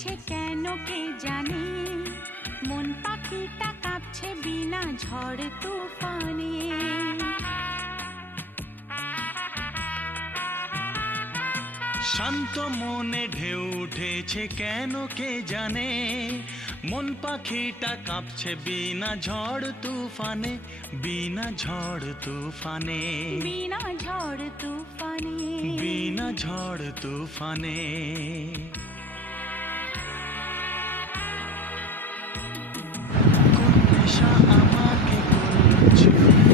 উঠেছে কেন কে জানে, মন পাখিটা কাঁপছে বিনা ঝড় তুফানে। শান্ত মনে ঢেউ উঠেছে কেন কে জানে, মন পাখিটা কাঁপছে বিনা ঝড় তুফানে, বিনা ঝড় তুফানে, বিনা ঝড় তুফানে, বিনা ঝড় তুফানে। কোন নেশা আমাকে করলো ছুঁয়ে,